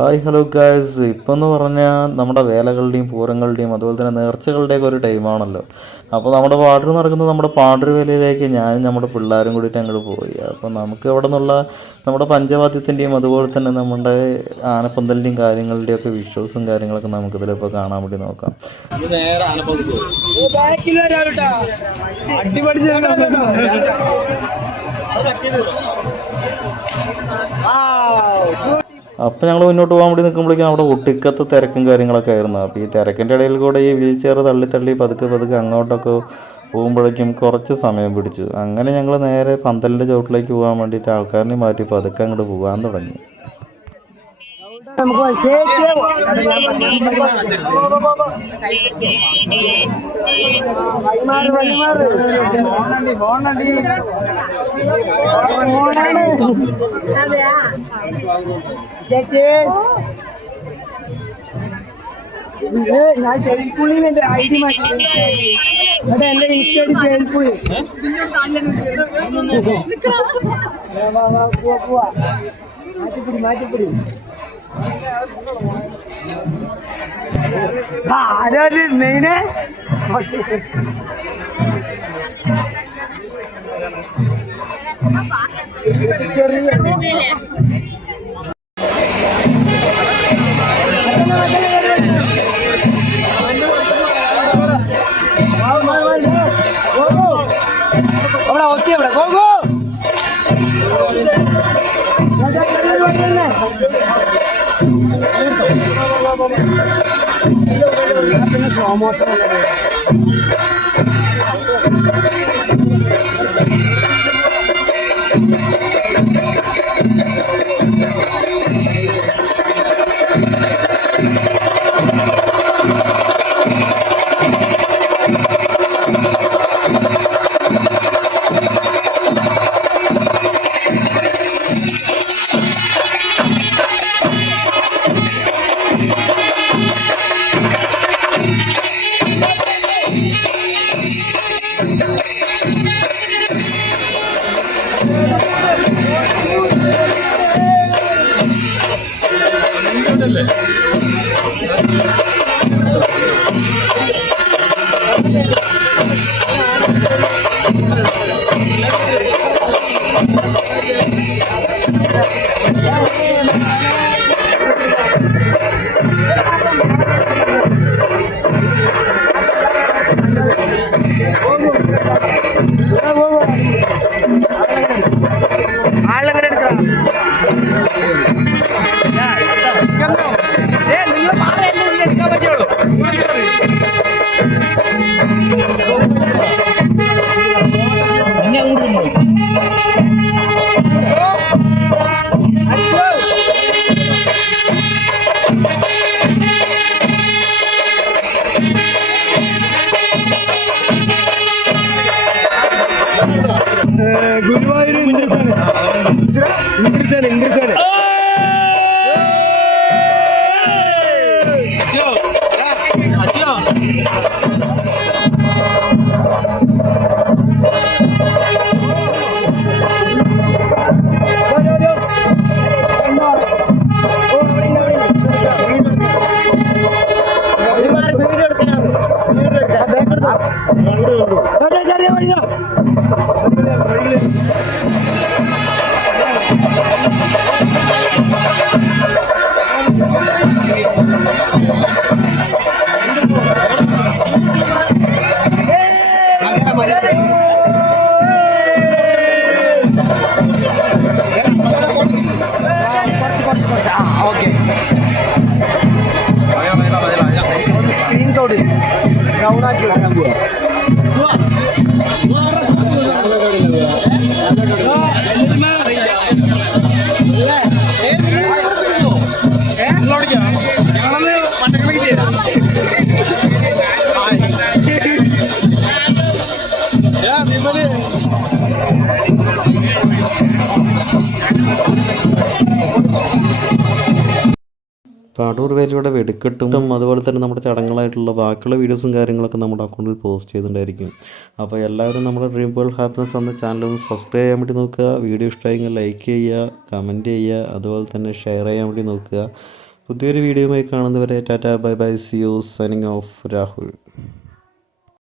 Hi hello guys, ഇപ്പോൾ എന്ന് പറഞ്ഞാൽ നമ്മുടെ വേലകളുടെയും പൂരങ്ങളുടെയും അതുപോലെ തന്നെ നേർച്ചകളുടെയൊക്കെ ഒരു ടൈമാണല്ലോ. അപ്പോൾ നമ്മുടെ പാടൂർ നടക്കുന്നത് നമ്മുടെ പാടൂർ വേലയിലേക്ക് ഞാനും നമ്മുടെ പിള്ളേരും കൂടിയിട്ട് അങ്ങോട്ട് പോയി. അപ്പോൾ നമുക്ക് അവിടെ നിന്നുള്ള നമ്മുടെ പഞ്ചവാദ്യത്തിൻ്റെയും അതുപോലെ തന്നെ നമ്മുടെ ആനപ്പന്തലിൻ്റെയും കാര്യങ്ങളുടെയും ഒക്കെ വിഷ്വൽസും കാര്യങ്ങളൊക്കെ നമുക്കിതിലിപ്പോൾ കാണാൻ വേണ്ടി നോക്കാം. അപ്പോൾ ഞങ്ങൾ മുന്നോട്ട് പോകാൻ വേണ്ടി നിൽക്കുമ്പോഴേക്കും അവിടെ ഒട്ടിക്കത്തെ തിരക്കും കാര്യങ്ങളൊക്കെ ആയിരുന്നു. അപ്പോൾ ഈ തിരക്കിൻ്റെ ഇടയിൽ കൂടെ ഈ വീൽ ചെയർ തള്ളി പതുക്കെ അങ്ങോട്ടൊക്കെ പോകുമ്പോഴേക്കും കുറച്ച് സമയം പിടിച്ചു. അങ്ങനെ ഞങ്ങൾ നേരെ പന്തലിൻ്റെ ചുവട്ടിലേക്ക് പോകാൻ വേണ്ടിയിട്ട് ആൾക്കാരിനെ മാറ്റി പതുക്കെ അങ്ങോട്ട് പോകാൻ തുടങ്ങി. ഞാൻ ചെരിപ്പുള്ളിയിൽ എന്റെ ഐഡി മാറ്റി എന്റെ ഇൻസ്റ്റോട് ചെരിപ്പുള്ളി പോവാ മാറ്റിപ്പിടി ആരോ മെയിന് ഗുരുവായൂർ ഇന്ദ്രസേന പാടൂർ വേലയുടെ വെടിക്കെട്ടും അതുപോലെ തന്നെ നമ്മുടെ ചടങ്ങുകളായിട്ടുള്ള ബാക്കിയുള്ള വീഡിയോസും കാര്യങ്ങളൊക്കെ നമ്മുടെ അക്കൗണ്ടിൽ പോസ്റ്റ് ചെയ്തിട്ടുണ്ടായിരിക്കും. അപ്പോൾ എല്ലാവരും നമ്മുടെ ഡ്രീം വേൾഡ് ഹാപ്പിനെസ് എന്ന ചാനൽ ഒന്ന് സബ്സ്ക്രൈബ് ചെയ്യാൻ വേണ്ടി നോക്കുക. വീഡിയോ ഇഷ്ടമായെങ്കിൽ ലൈക്ക് ചെയ്യുക, കമൻറ്റ് ചെയ്യുക, അതുപോലെ തന്നെ ഷെയർ ചെയ്യാൻ വേണ്ടി നോക്കുക. പുതിയൊരു വീഡിയോയുമായി കാണുന്നവരെ tata bye bye, see you, signing off, Rahul.